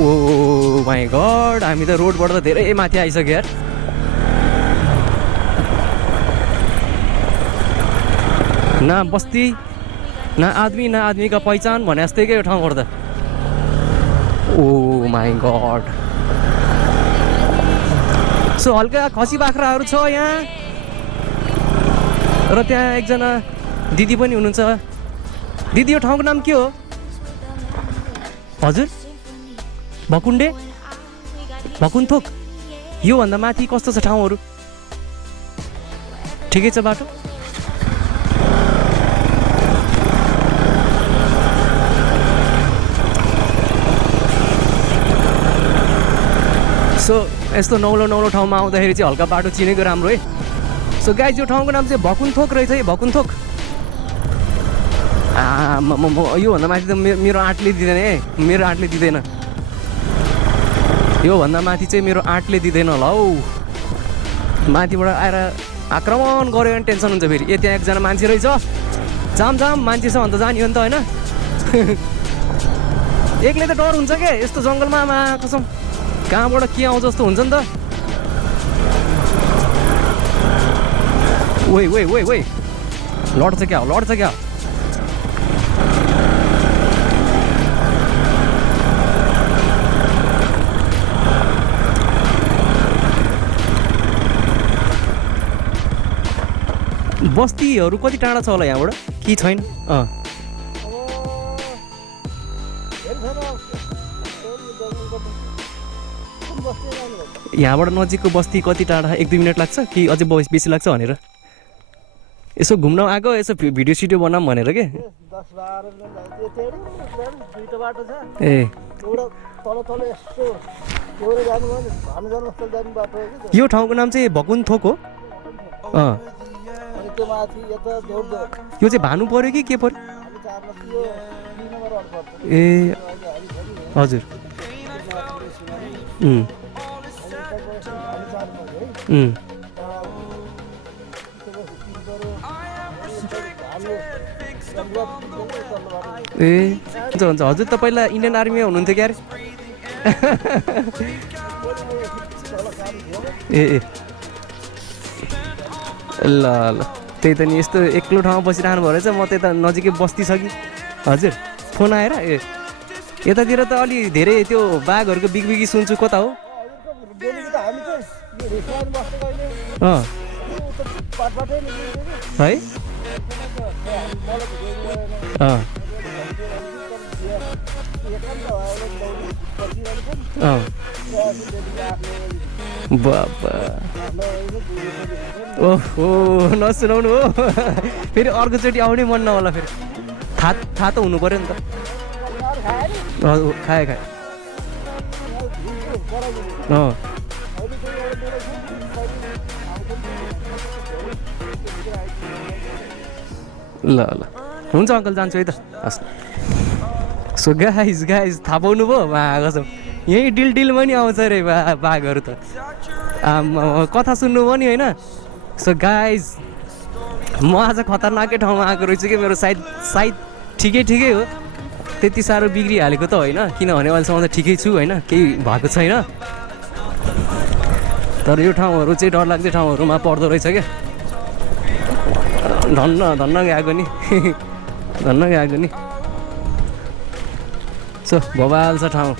Oh my God हामी त रोडबाट त धेरै माथि आइसक्यो यार ना बस्ती ना आदमी का पहिचान भने जस्तै के यो ठाउँबाट त ओ माई गड सो हल्का खसी बाख्राहरू छ यहाँ र त्यहाँ एकजना दिदी पनि हुनुहुन्छ दिदी यो ठाउँको नाम के हो हजुर भकुण्डे भकुन्थोक योभन्दा माथि कस्तो छ ठाउँहरू ठिकै छ बाटो सो यस्तो नौलो ठाउँमा आउँदाखेरि चाहिँ हल्का बाटो चिनेको राम्रो है सो गाइज यो ठाउँको नाम चाहिँ भकुन्थोक रहेछ है भकुन्थोक योभन्दा माथि त मेरो आँटले दिँदैन है मेरो आँटले दिँदैन योभन्दा माथि चाहिँ मेरो आँटले दिँदैन होला हौ माथिबाट आएर आक्रमण गऱ्यो भने टेन्सन हुन्छ फेरि ए त्यहाँ एकजना मान्छे रहेछ जाम मान्छे छ भने त जाने हो नि त होइन एक्लै त डर हुन्छ क्या यस्तो जङ्गलमा आमा कसम कहाँबाट के आउँछ जस्तो हुन्छ नि त ओइ लड्छ क्या बस्तीहरू कति टाढा छ होला यहाँबाट कि छैन यहाँबाट नजिकको बस्ती कति टाढा 1-2 मिनट लाग्छ कि अझै बेसी लाग्छ भनेर यसो घुम्न आएको यसो भिडियो सिडियो बनाऊँ भनेर के 10-12 ए यो ठाउँको नाम चाहिँ भकुन्थोक हो यो चाहिँ भानु पर्यो कि के पर्यो ए हजुर ए हुन्छ हजुर त पहिला इन्डियन आर्मीमा हुनुहुन्थ्यो क्यारे ए ल त्यही त नि यस्तो एक्लो ठाउँमा बसिरहनु भयो रहेछ म त्यता नजिकै बस्ती छ कि हजुर फोन आएर ए यतातिर त अलि धेरै त्यो बाघहरूको बिगबिगी सुन्छु कता हो है बाबा ओहो नसुनाउनु हो फेरि अर्कोचोटि आउनै मन नहोला फेरि थाहा त हुनु पऱ्यो नि त खाए ल हुन्छ अङ्कल जान्छु है त हस् सो गाइज थाहा पाउनु भयो कसम यहीँ डिलमा नि आउँछ अरे बाघहरू त कथा सुन्नु भयो नि होइन सो गाइज म आज खतरनाकै ठाउँमा आएको रहेछु कि मेरो सायद ठिकै हो त्यति साह्रो बिग्रिहालेको त होइन किनभने अहिलेसम्म त ठिकै छु होइन केही भएको छैन तर यो ठाउँहरू चाहिँ डरलाग्दो ठाउँहरूमा पर्दो रहेछ क्या धन्न गएको नि सो भवाल छ ठाउँ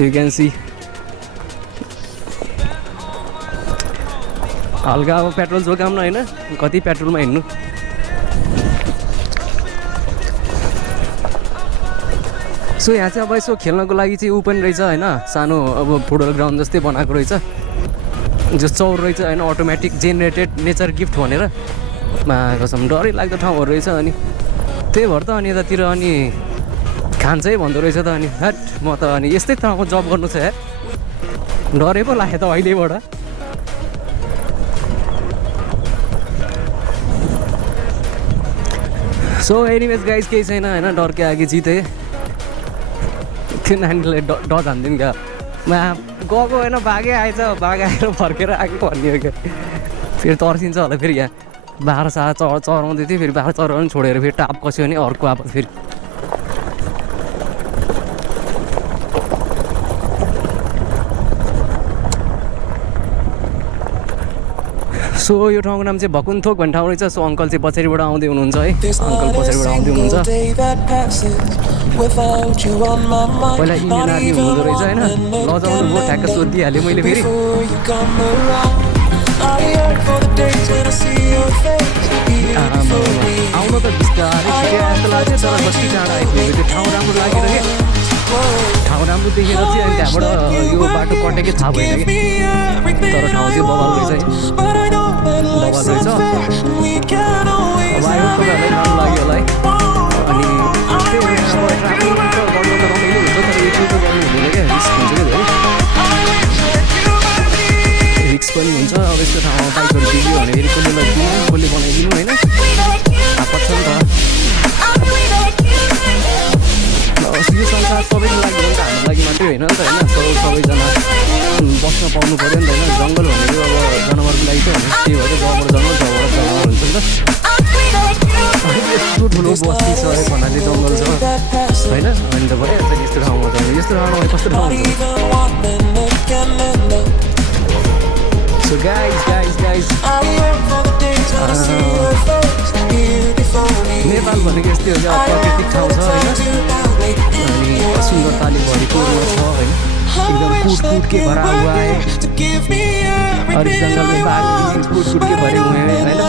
यु क्यान सी हल्का अब पेट्रोल जोगाउन होइन कति पेट्रोलमा हिँड्नु सो यहाँ चाहिँ अब यसो खेल्नको लागि चाहिँ ऊ पनि रहेछ होइन सानो अब फुटबल ग्राउन्ड जस्तै बनाएको रहेछ जो चौर रहेछ होइन अटोमेटिक जेनेरेटेड नेचर गिफ्ट भनेर कसम डरै लाग्दो ठाउँहरू रहेछ अनि त्यही भएर त अनि यतातिर अनि खान्छ है भन्दो रहेछ त अनि हट म त अनि यस्तै ठाउँको जब गर्नु छ यार डरै पो लाग्यो त अहिलेबाट सो एनिवेज गाइज केही छैन होइन डरकै आगे जिते त्यो नानीलाई डर हान्दिनु क्या गएको होइन बाघै आएछ बाघ आएर फर्केर आएको भन्ने हो क्या फेरि तर्सिन्छ होला फेरि यहाँ बाख्रा चराउँदै थियो फेरि बाख्रा चराउनु छोडेर फेरि टाप कस्यो भने अर्को अब फेरि सो यो ठाउँको नाम चाहिँ भकुन्थोक भन्ने ठाउँ रहेछ। सो अङ्कल चाहिँ पछाडिबाट आउँदै हुनुहुन्छ है, अङ्कल पछाडिबाट आउँदै हुनुहुन्छ। पहिला इन्डियन आर्मी हुनुहुँदो रहेछ होइन, लजाउनु भयो ठ्याक्क सोधिहालेँ मैले फेरि। आउनु त बिस्तारै छिटो जस्तो लाग्थ्यो, तर कति टाढा आइपुग्यो। त्यो ठाउँ राम्रो लागेर क्या, ठाउँ राम्रो देखेर चाहिँ अनि त्यहाँबाट यो बाटो कटेकै थाहा भएन कि, तर ठाउँ चाहिँ बवाल रहेछ है, बवाल रहेछ। अब आयो तपाईँहरूलाई राम्रो लाग्यो होला है। अनि त्यही अब ट्राभलिङ त गर्नु त रमाइलो हुन्छ, तर एक्लै त गर्नु हुँदैन क्या, रिस्क हुन्छ क्या धेरै, रिक्स पनि हुन्छ। अब यस्तो ठाउँमा बाइकहरू दियो भने फेरि कसले लगिदिनु, कसले बनाइदिनु होइन, आपत छ नि त। यो संसार सबैको लागि हो नि त, हाम्रो लागि मात्रै होइन नि त होइन, सबैजना बस्न पाउनु पऱ्यो नि त होइन। जङ्गल भनेको अब जनावरको लागि त होइन, त्यही भएर जबाट जङ्गल जबाट जनावर हुन्छ नि त। यस्तो ठुलो बस्ती छ भन्नाले जङ्गल छ होइन, अनि त भयो यस्तो ठाउँमा त यस्तो ठाउँमा कस्तो ठाउँ हुन्छ। So guys नेपाल भनेको यस्तै हो क्या, प्राकृतिक ठाउँ छ होइन, अनि सुन्दरताले भरिपूर्ण छ होइन, एकदम कुट के भरा हुआ है, हरेक जङ्गलमा बाघ कुट के भरे हुए हैं होइन।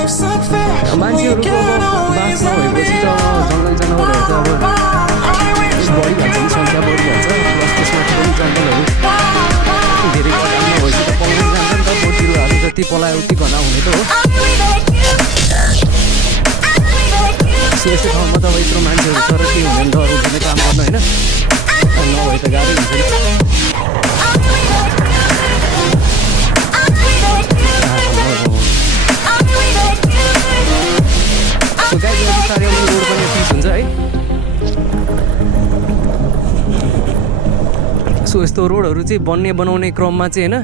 मान्छेहरूको अब बास नभएपछि त जङ्गल जनावरहरू त अब बढिहाल्छ नि, सङ्ख्या बढिहाल्छ। प्लस त्यसमा पनि जङ्गलहरू धेरै कटान नभएपछि त पाउनु जान्छ नि त, बोटिरुवाहरू जति पलायो उति घना हुने त हो। यस्तो ठाउँमा त अब यत्रो मान्छेहरू छ र के हुँदैन, डर हुँदैन काम गर्नु होइन, नभए त गाह्रै हुन्छ नि। सो गाइस बिस्तारै आउने रोड पनि फिक्स हुन्छ है। सो यस्तो रोडहरू चाहिँ बनाउने क्रममा चाहिँ होइन,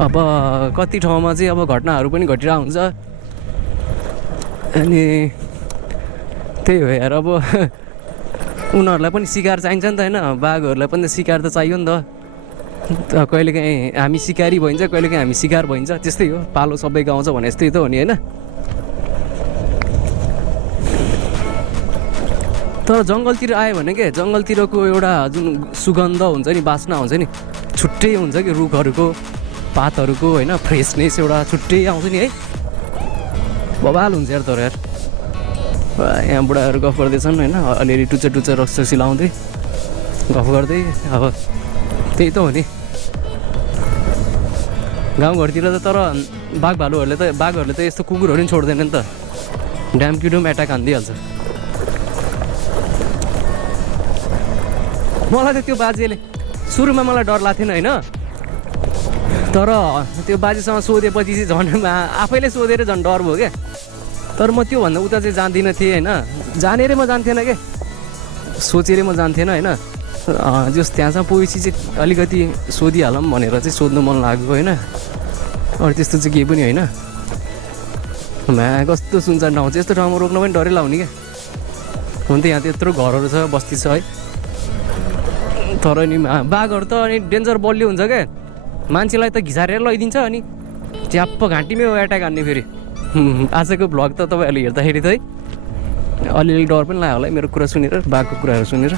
अब कति ठाउँमा चाहिँ अब घटनाहरू पनि घटिरहेको हुन्छ। अनि त्यही भएर अब उनीहरूलाई पनि सिकार चाहिन्छ नि त होइन, बाघहरूलाई पनि त सिकार त चाहियो नि त। कहिलेकाहीँ हामी सिकारी भइन्छ, कहिलेकाहीँ हामी सिकार भइन्छ, त्यस्तै हो, पालो सबैको आउँछ भने यस्तै त हो नि होइन। तर जङ्गलतिर आयो भने के, जङ्गलतिरको एउटा जुन सुगन्ध हुन्छ नि, बास्ना हुन्छ नि, छुट्टै हुन्छ कि रुखहरूको पातहरूको होइन, फ्रेसनेस एउटा छुट्टै आउँछ नि है, बवाल हुन्छ यार। तर यार यहाँ बुढाहरू गफ गर्दैछन् होइन, अलिअलि टुच्चा रक्सी लाउँदै गफ गर्दै, अब त्यही त हो नि गाउँघरतिर त। तर बाघहरूले त यस्तो कुकुरहरू पनि छोड्दैन नि त, ड्याम किडो पनि एट्याक हानिदिइहाल्छ। मलाई त त्यो बाजेले सुरुमा मलाई डर लाग्थेन होइन, तर त्यो बाजेसँग सोधेपछि चाहिँ झन् आफैले सोधेर झन् डर भयो क्या। तर म त्योभन्दा उता चाहिँ जान्दिनँ थिएँ होइन, जानेरै म जान्थेन क्या, सोचेरै म जान्थेन होइन। जस त्यहाँसम्म पुगेपछि चाहिँ अलिकति सोधिहालौँ भनेर चाहिँ सोध्नु मन लाग्यो होइन, अरू त्यस्तो चाहिँ केही पनि होइन। कस्तो सुनसान ठाउँ चाहिँ, यस्तो ठाउँमा रोक्न पनि डरै लाउने क्या। हुन त यहाँ त्यत्रो घरहरू छ, बस्ती छ है, तर नि बाघहरू त अनि डेन्जर बलियो हुन्छ क्या, मान्छेलाई त घिसारेर लैदिन्छ अनि च्याप्प घाँटीमै एट्याक हान्ने। फेरि आजको भ्लग त तपाईँहरूले हेर्दाखेरि त है अलिअलि डर पनि लाग्यो होला है मेरो कुरा सुनेर, बाघको कुराहरू सुनेर।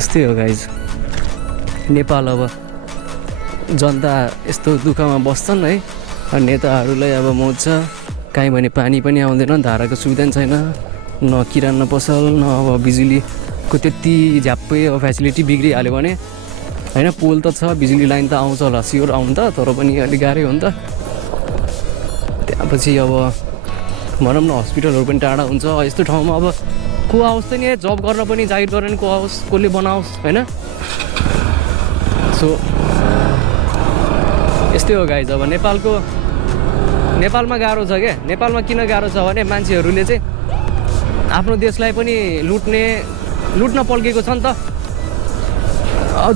यस्तै हो गाइज, नेपाल अब जनता यस्तो दुःखमा बस्छन् है, नेताहरूलाई अब मौज छ, काहीँ भने पानी पनि आउँदैन, धाराको सुविधा पनि छैन, न किराना पसल, न अब बिजुलीको त्यति झ्याप्पै अब फेसिलिटी बिग्रिहाल्यो भने होइन। पोल त छ, बिजुली लाइन त आउँछ होला सियोर आउनु त, तर पनि अलिक गाह्रै हो नि त। त्यहाँपछि अब भनौँ न हस्पिटलहरू पनि टाढा हुन्छ। यस्तो ठाउँमा अब को आओस् त नि, जब गर्न पनि जागिर गर्न नि को आओस्, कसले बनाओस् होइन। सो यस्तै हो गाइज। अब नेपालमा गाह्रो छ क्या। नेपालमा किन गाह्रो छ भने मान्छेहरूले चाहिँ आफ्नो देशलाई पनि लुट्न पल्केको छ नि त।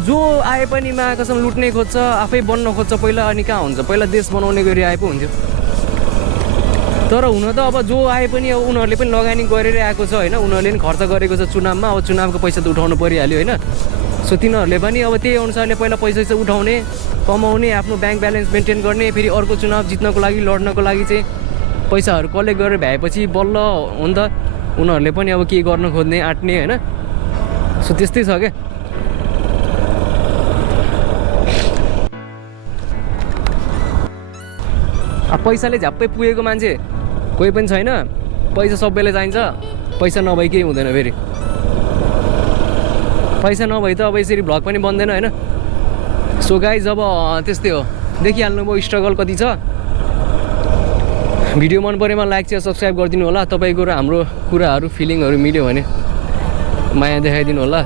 जो आए पनि कसम लुट्ने खोज्छ, आफै बन्न खोज्छ पहिला, अनि कहाँ हुन्छ, पहिला देश बनाउने गरी आए पो हुन्थ्यो। तर हुन त अब जो आए पनि अब उनीहरूले पनि लगानी गरेर आएको छ होइन, उनीहरूले पनि खर्च गरेको छ चुनावमा, अब चुनावको पैसा त उठाउनु परिहाल्यो होइन। सो तिनीहरूले पनि अब त्यही अनुसारले पहिला पैसा उठाउने, कमाउने, आफ्नो ब्याङ्क ब्यालेन्स मेन्टेन गर्ने, फेरि अर्को चुनाव जित्नको लागि लड्नको लागि चाहिँ पैसाहरू कलेक्ट गरेर भ्याएपछि बल्ल हो नि त उनीहरूले पनि अब के गर्न खोज्ने आँट्ने होइन। सो त्यस्तै छ क्या। अब पैसाले झ्याप्पै पुगेको मान्छे कोही पनि छैन। पैसा सबैलाई चाहिन्छ, पैसा नभई केही हुँदैन। फेरि पैसा नभई त अब यसरी भ्लग पनि बन्दैन होइन। सो गाइज अब त्यस्तै हो, देखिहाल्नुभयो स्ट्रगल कति छ। भिडियो मन परेमा लाइक चाहिँ सब्सक्राइब गरिदिनु होला। तपाईँको र हाम्रो कुराहरू फिलिङहरू मिल्यो भने माया देखाइदिनु होला।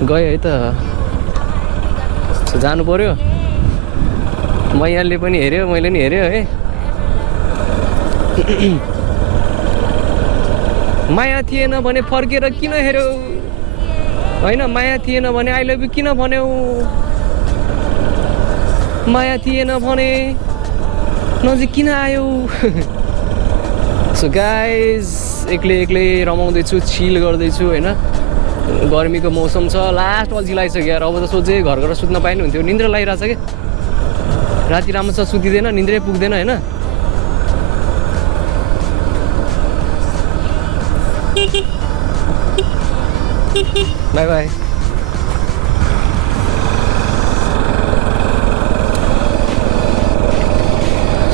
गयो है त, जानु पर्यो। मैयाले पनि हेऱ्यो, मैले पनि हेऱ्यो है। माया थिएन भने फर्केर किन हेऱ्यौ होइन, माया थिएन भने आई लभ यु किन भन्यौ, माया थिएन भने नजिक किन आयो। सो गाइज एक्लै रमाउँदैछु, चिल गर्दैछु होइन। गर्मीको मौसम छ, लास्ट अल्छी लागिसक्यो यार। अब त सोचे घर गएर सुत्न पाइनु हुन्थ्यो। निन्द्रा लागिरहेछ कि राति राम्रोसँग सुतिँदैन, निन्द्रै पुग्दैन होइन। By by.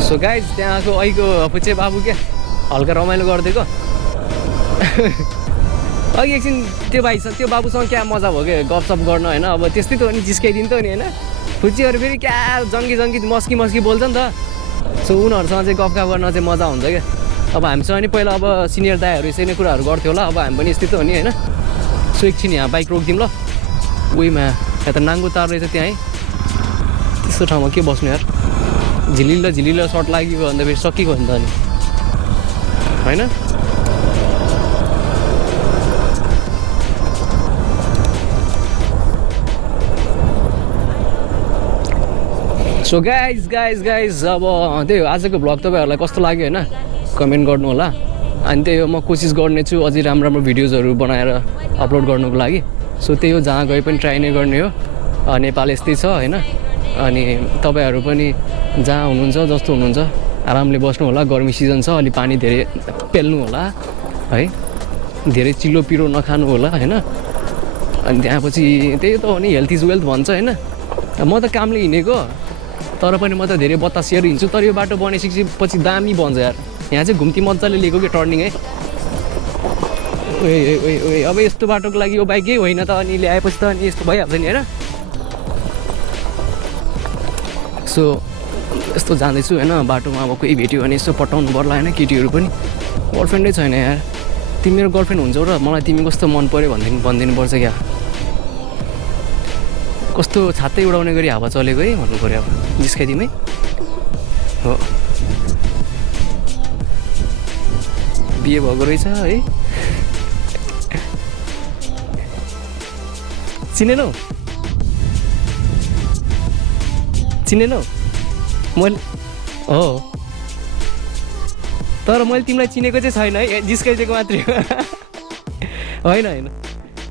सो गाइज त्यहाँको अहिलेको पुचे बाबु क्या हल्का रमाइलो गरिदिएको। अघि एकछिन त्यो भाइसँग त्यो बाबुसँग क्या मजा भयो क्या गफसफ गर्न होइन। अब त्यस्तै त हो नि, जिस्काइदिन्छ नि होइन। फुच्चीहरू फेरि क्या जङ्गी मस्की बोल्छ नि त। सो उनीहरूसँग चाहिँ गफगाफ गर्न चाहिँ मजा हुन्छ क्या। अब हामीसँग नि पहिला अब सिनियर दाइहरू यसरी नै कुराहरू गर्थ्यो होला। अब हामी पनि यस्तै त हो नि होइन। सो एकछिन यहाँ बाइक रोकिदिउँ ल। उहीमा यहाँ त नाङ्गो तार रहेछ त्यहाँ है। त्यस्तो ठाउँमा के बस्नु यार, झिलिलो सर्ट लाग्यो भन्दा फेरि सकिएको नि त अनि होइन। सो गाइज अब त्यही हो, आजको भ्लग तपाईँहरूलाई कस्तो लाग्यो होइन कमेन्ट गर्नु होला। अनि त्यही हो, म कोसिस गर्नेछु अझै राम्रो भिडियोजहरू बनाएर अपलोड गर्नुको लागि। सो त्यही हो, जहाँ गए पनि ट्राई नै गर्ने हो। नेपाल यस्तै छ होइन। अनि तपाईँहरू पनि जहाँ हुनुहुन्छ जस्तो हुनुहुन्छ आरामले बस्नु होला। गर्मी सिजन छ, अलि पानी धेरै पेल्नु होला है, धेरै चिल्लो पिरो नखानु होला होइन। अनि त्यहाँपछि त्यही त हो नि, हेल्थ इज वेल्थ भन्छ होइन। म त कामले हिँडेको तर पनि म त धेरै बतासिएर हिँड्छु। तर यो बाटो बनाइसकेपछि दामी बन्छ यार। यहाँ चाहिँ घुम्ती मजाले लिएको कि टर्निङ है। ओए अब यस्तो बाटोको लागि यो बाइकै होइन त अनि ल्याएपछि त अनि यस्तो भइहाल्छ नि होइन। सो यस्तो जाँदैछु होइन। बाटोमा अब कोही भेट्यो भने यसो पटाउनु पर्ला होइन। केटीहरू पनि गर्लफ्रेन्डै छैन यार। तिमी मेरो गर्लफ्रेन्ड हुन्छौ र मलाई तिमी कस्तो मन पऱ्यो भनिदिनु पर्छ क्या। कस्तो छातै उडाउने गरी हावा चलेको है भन्नु पऱ्यो। अब जिस्काइदिउँ है। हो बिहे भएको रहेछ है। चिनेनौ मैले हो, तर मैले तिमीलाई चिनेको चाहिँ छैन है, जिस्काइदिएको मात्रै होइन।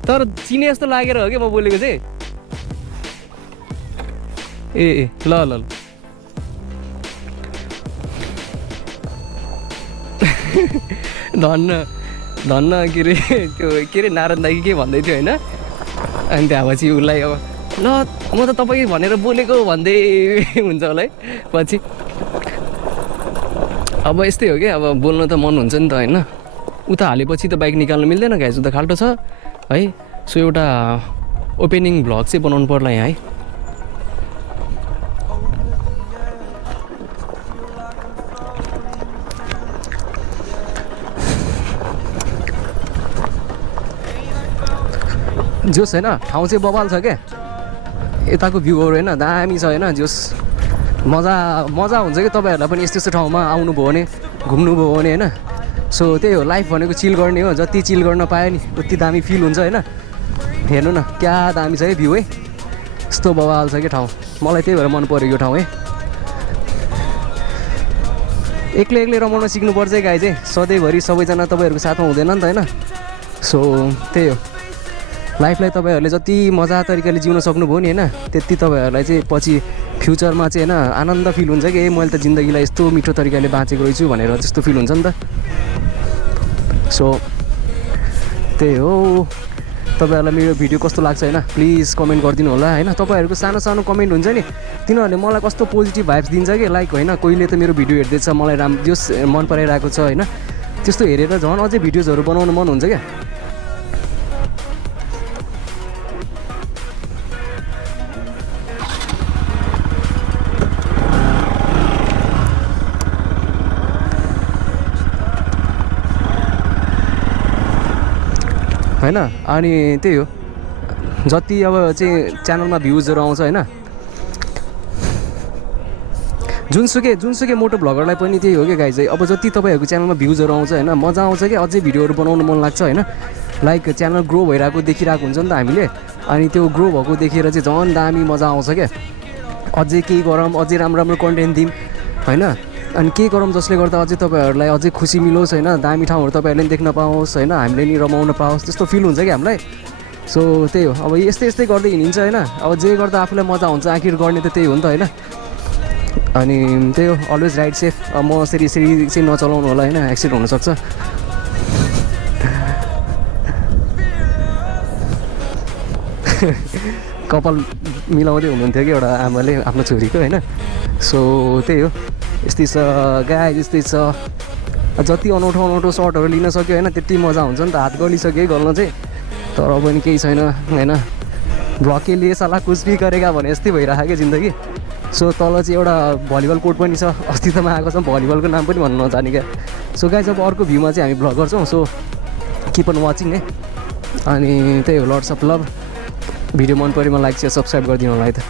तर चिने जस्तो लागेर हो क्या म बोलेको चाहिँ। ए ल धन्न के अरे त्यो के अरे नारायण दाई के भन्दै थियो होइन। अनि त्यहाँपछि उसलाई अब ल म त तपाईँ भनेर बोलेको भन्दै हुन्छ होला है पछि। अब यस्तै हो क्या, अब बोल्न त मन हुन्छ नि त होइन। उता हालेपछि त बाइक निकाल्नु मिल्दैन गाइस, उता खाल्टो छ है। सो एउटा ओपनिङ भ्लग चाहिँ बनाउनु पर्ला यहाँ है। जोस् होइन, ठाउँ चाहिँ बबाल छ क्या। यताको भ्यूहरू होइन दामी छ होइन। जोस् मजा हुन्छ कि तपाईँहरूलाई पनि यस्तो यस्तो ठाउँमा आउनुभयो भने घुम्नुभयो भने होइन। सो त्यही हो, लाइफ भनेको चिल गर्ने हो। जति चिल गर्न पायो नि उति दामी फिल हुन्छ होइन। हेर्नु न क्या दामी छ है भ्यू है। यस्तो बवाल छ क्या ठाउँ। मलाई त्यही भएर मन पऱ्यो यो ठाउँ है। एक्लै रमाउन सिक्नुपर्छ है गाई चाहिँ। सधैँभरि सबैजना तपाईँहरूको साथमा हुँदैन नि त होइन। सो त्यही हो, लाइफलाई तपाईँहरूले जति मजा तरिकाले जिउन सक्नुभयो नि होइन त्यति तपाईँहरूलाई चाहिँ पछि फ्युचरमा चाहिँ होइन आनन्द फिल हुन्छ कि मैले त जिन्दगीलाई यस्तो मिठो तरिकाले बाँचेको रहेछु भनेर त्यस्तो फिल हुन्छ नि त। सो त्यही हो, तपाईँहरूलाई मेरो भिडियो कस्तो लाग्छ होइन प्लिज कमेन्ट गरिदिनु होला होइन। तपाईँहरूको सानो सानो कमेन्ट हुन्छ नि तिनीहरूले मलाई कस्तो पोजिटिभ भाइब्स दिन्छ कि लाइक होइन कोहीले त मेरो भिडियो हेर्दैछ मलाई जोस् मन पराइरहेको छ होइन त्यस्तो हेरेर झन् अझै भिडियोजहरू बनाउनु मन हुन्छ क्या। होइन अनि त्यही हो जति अब चाहिँ च्यानलमा भ्युजहरू आउँछ होइन जुनसुकै मोटो भ्लगरलाई पनि त्यही हो क्या गाइज चाहिँ अब जति तपाईँहरूको च्यानलमा भ्युजहरू आउँछ होइन मजा आउँछ क्या अझै भिडियोहरू बनाउनु मन लाग्छ होइन लाइक च्यानल ग्रो भइरहेको देखिरहेको हुन्छ नि त हामीले अनि त्यो ग्रो भएको देखेर चाहिँ झन् दामी मजा आउँछ क्या अझै केही गरौँ अझै राम्रो राम्रो कन्टेन्ट दिउँ होइन अनि के गरौँ जसले गर्दा अझै तपाईँहरूलाई अझै खुसी मिलोस् होइन दामी ठाउँहरू तपाईँहरूले पनि देख्न पाओस् होइन हामीले नि रमाउन पाओस् त्यस्तो फिल हुन्छ कि हामीलाई। सो त्यही हो अब यस्तै गर्दै हिँडिन्छ होइन अब जे गर्दा आफूलाई मजा हुन्छ आखिर गर्ने त त्यही हो नि त होइन। अनि त्यही हो अलवेज राइड सेफ। म यसरी चाहिँ नचलाउनु होला होइन एक्सिडेन्ट हुनसक्छ। कपाल मिलाउँदै हुनुहुन्थ्यो कि एउटा आमाले आफ्नो छोरीको होइन। सो त्यही हो यस्तै छ गाइज यस्तै छ जति अनौठो सर्टहरू लिन सक्यो होइन त्यति मजा हुन्छ नि त हात गलिसक्यो है गर्न चाहिँ तर पनि केही छैन होइन भ्लग के लिए साला कुछ भी गरेका भने यस्तै भइरहेको क्या जिन्दगी। सो तल चाहिँ एउटा भलिबल कोर्ट पनि छ अस्तित्वमा आएको छ भलिबलको नाम पनि भन्न नजाने क्या। सो गाइज अब अर्को भ्यूमा चाहिँ हामी भ्लग गर्छौँ। सो किप अन वाचिङ है अनि त्यही हो लट्स अफ लभ भिडियो मन पऱ्यो मलाई लाइक चाहिँ सब्सक्राइब गरिदिनु होला है त।